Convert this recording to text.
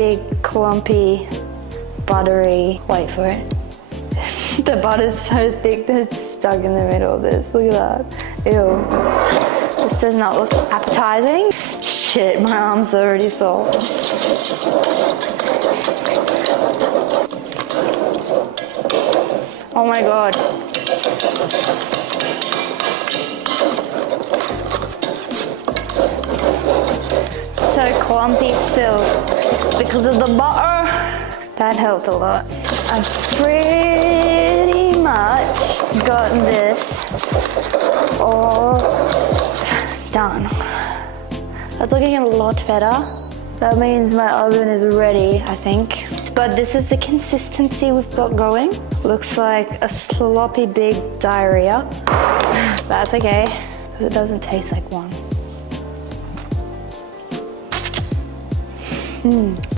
big, clumpy, buttery. Wait for it. The butter's so thick that it's stuck in the middle of this. Look at that. Ew. This does not look appetizing. Shit, my arm's already sore. Oh my god. So clumpy still because of the butter. That helped a lot. I've pretty much gotten this all done. That's looking a lot better. That means my oven is ready, I think. But this is the consistency we've got going. Looks like a sloppy big diarrhea. That's okay, because it doesn't taste like one.